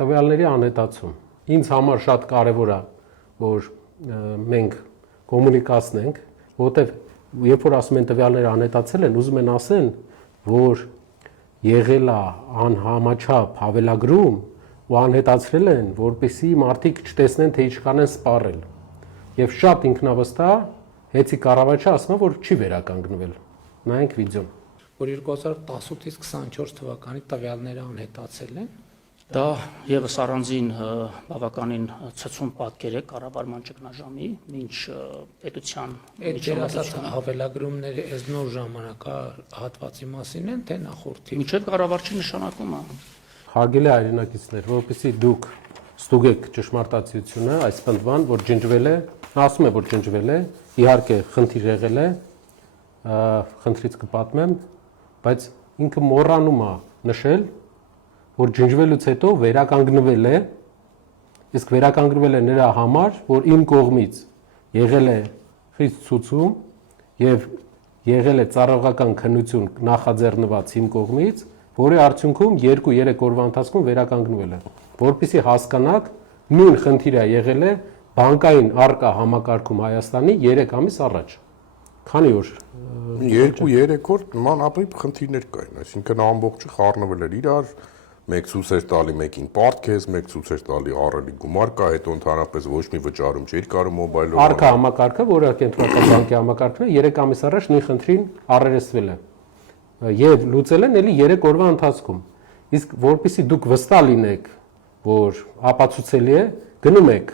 տվյալների անհետացում։ Ինձ համար շատ կարևոր է, որ մենք կոմունիկացնենք, որովհետև երբ որ ասում են տվյալները անհետացել են, ուզում են ասեն, որ եղել է անհամաչափ հավելագրում ու անհետացրել են, որպեսզի մարդիկ չտեսնեն, թե ինչքան են սպառել։ Եվ շատ ինքնավստահ Հեցի կառավարչը ասում է, որ չի վերականգնվել։ Նայենք վիդեոն։ Որ 2018-ից 24 թվականի տվյալները անհետացել են։ Դա եւս առանձին բավականին ցցուն պատկեր է կառավարման ճգնաժամի, ինչ պետության միջոցառումների հավելագրումները այս նոր ժամանակահատվածի մասին են, թե նախորդի։ Միջև կառավարչի նշանակումը։ Հարգելի հայրենակիցներ, որովհետեւ դուք ստուգեք ճշմարտացիությունը, այս պնդման, որ ջնջվել է, ասում է, որ ջնջվել է, իհարկե խնդիր եղել է, խնդրից կպատմեմ, բայց ինքը մոռանում է նշել, որ ջնջվելուց հետո վերականգնվել է, իսկ վերականգնվել է նրա համար, որ իմ կողմից եղել է խիստ ցուցում եւ եղել է ծառայողական քննություն նախաձեռնված իմ կողմից, որի արդյունքում 2-3 օրվա ընթացքում վերականգնվել է, որպեսզի հասկանաք, նույն խնդիրը եղել է բանկային արկա համակարգում Հայաստանի 3 ամիս առաջ։ Քանի օր 2-3 օր նման ապրիպ խնդիրներ կային, այսինքն ամբողջը խառնվել էր իրար, մեկ ցույց էր տալի մեկին պարտքես, մեկ ցույց էր տալի ահռելի գումար կա, հետո ընդհանրապես ոչ մի վճարում չէր կարող մոբայլով։ Արկա համակարգը, որը կենտրոնական բանկի համակարգն է, 3 ամիս առաջ նույն խնդրին առերեսվել է եւ լուծել են էլի 3 օրվա ընթացքում։ Իսկ որpիսի դուք վստահ լինեք, որ ապացուցելի է, գնում եք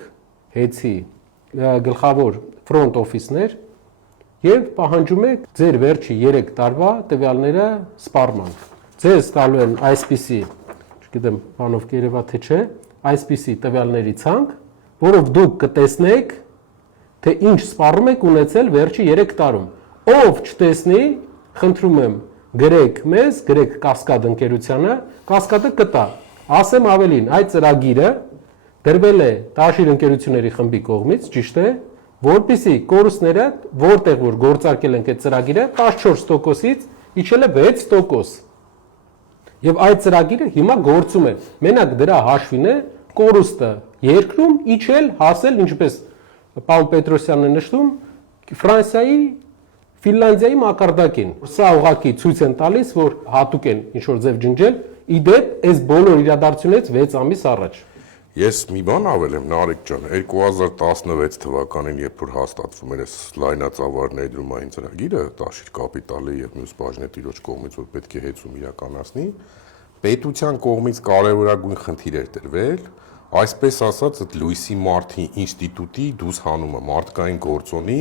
Հեցի գլխավոր ֆրոնտ օֆիսներ եւ պահանջում եք ձեր վերջի 3 տարվա տվյալները սպառման։ Ձեզ տալու են այսպիսի, չգիտեմ, բանով կերևա թե չէ, այսպիսի տվյալների ցանկ, որով դուք կտեսնեք, թե ինչ սպառում եք ունեցել վերջի 3 տարում։ Ով չտեսնի, խնդրում եմ, գրեք մեզ, գրեք Կասկադ ընկերությանը, Կասկադը կտա։ Ասեմ ավելին, այդ ծրագիրը դրվել է Տաշիր ընկերությունների խմբի կողմից, ճիշտ է, որպեսզի կորուստները, որտեղ որ գործարկել ենք այդ ծրագիրը, 14%-ից իջել է 6%։ Եվ այդ ծրագիրը հիմա գործում է։ Մենակ դրա հաշվին է կորուստը երկրում իջել, հասել, ինչպես պարոն Պետրոսյանն է նշում, Ֆրանսիայի, Ֆինլանդիայի մակարդակին։ Սա ուղղակի ցույց են տալիս, որ հատուկ են ինչ որ ձև ջնջել, իդեպ այս բոլոր իրադարձությունից 6 ամիս առաջ։ Ես մի բան ավելեմ, Նարեկ ջան, 2016 թվականին, երբ որ հաստատվում էր այս լայնածավալ ներդրումային ծրագիրը, Տաշիր կապիտալի եւ մյուս բաժնետիրոջ կողմից, որ պետք է հեծում իրականացնի, պետության կողմից կարևորագույն խնդիր էր տրվել, այսպես ասած, այդ Լուիսի Մարտի ինստիտուտի դուսհանումը, մարդկային գործոնի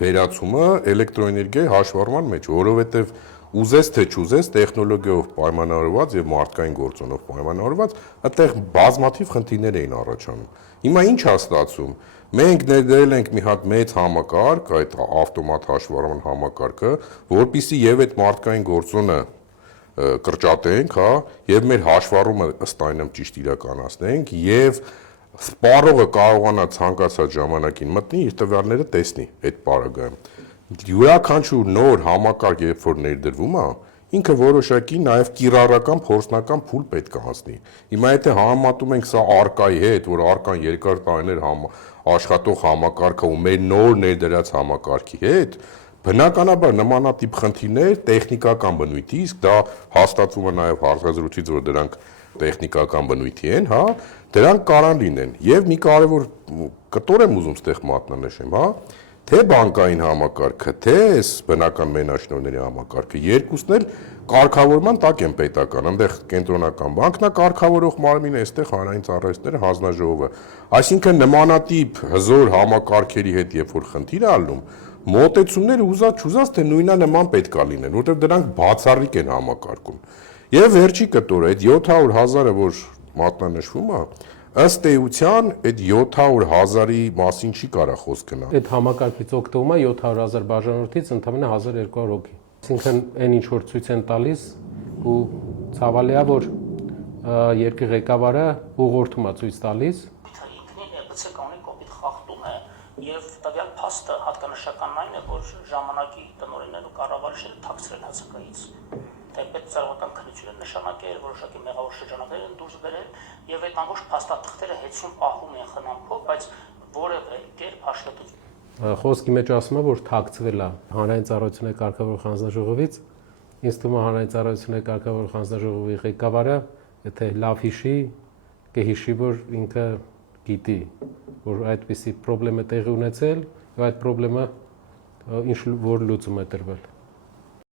վերացումը էլեկտրոէներգիայի հաշվառման մեջ, որովհետեւ ուզես թե չուզես տեխնոլոգիայով պայմանավորված եւ մարդկային գործոնով պայմանավորված, այդտեղ բազմաթիվ խնդիրներ էին առաջանում։ Հիմա ինչ է ստացվում։ Մենք ներդրել ենք մի հատ մեծ համակարգ, այդ ավտոմատ հաշվառման համակարգը, որpիսի եւ այդ մարդկային գործոնը կրճատենք, հա, եւ մեր հաշվառումը ըստ այնմ ճիշտ իրականացնենք եւ սպառողը կարողանա ցանկացած ժամանակին մտնի իր տվյալները տեսնի այդ պարագայում։ Յուրաքանչյուր նոր համակարգ, երբ որ ներդրվում է, ինքը որոշակի նաև կիրառական փորձնական փուլ պետք է անցնի։ Հիմա եթե համեմատում ենք սա արկայի հետ, որ արկան երկար տարիներ աշխատող համակարգը ու մեր նոր ներդրած համակարգի հետ, բնականաբար նմանատիպ խնդիրներ տեխնիկական բնույթի, իսկ դա հաստատվում է նաև հարցազրույցից, որ դրանք տեխնիկական բնույթի են, հա, դրանք կարան լինեն։ Եվ մի կարևոր կտոր եմ ուզում ստեղ մատնանշեմ, հա, թե բանկային համակարգը, թե այս բնական մենաշնորհների համակարգը, երկուսն էլ կարգավորման տակ են պետական, այնտեղ կենտրոնական բանկն է կարգավորող մարմինը, այստեղ հանրային ծառայությունները հանձնաժողովը։ Այսինքն նմանատիպ հզոր համակարգերի հետ երբ որ խնդիր է ալնում, մոտեցումները ուզած թե նույնանման պետք է լինեն, որտեղ դրանք բացառիկ են համակարգում։ Եվ վերջի կտորը, այդ 700,000-ը, որ մատնանշվում է, ըստ էության այդ 700,000-ի մասին չի կարա խոսք գնալ։ Այդ համակարգից օգտվում է 700,000 բաժանորդից ընդամենը 1200 հոգի։ Այսինքն այն ինչ որ ցույց են տալիս ու ցավալի է որ երկրի ղեկավարը ուղղորդում է ցույց տալիս։ Ինքնին գցե կանոնի կոպիտ խախտում է եւ տվյալ փաստը հատկանշական այն է, որ ժամանակի տնօրեններն ու կառավարիչները թաքցրել հասակայից։ պետծառայական քննություն են նշանակել, որոշակի մեղավոր շրջանակներ են դուրս բերել եւ այդ ամբողջ փաստաթղթերը հետցում պահում են խնամքով, բայց որևէ կերպ հաշվետվություն Խոսքի մեջ ասում է, որ թաքցվել է հանրային ծառայությունների կարգավորող հանձնաժողովից, ինձ թվում է հանրային ծառայությունների կարգավորող հանձնաժողովի ղեկավարը, եթե լավ հիշի, կհիշի, որ ինքը գիտի, որ այդպիսի խնդրեմ է տեղի ունեցել, եւ այդ խնդրեմը ինչ որ լուծում է տրվել։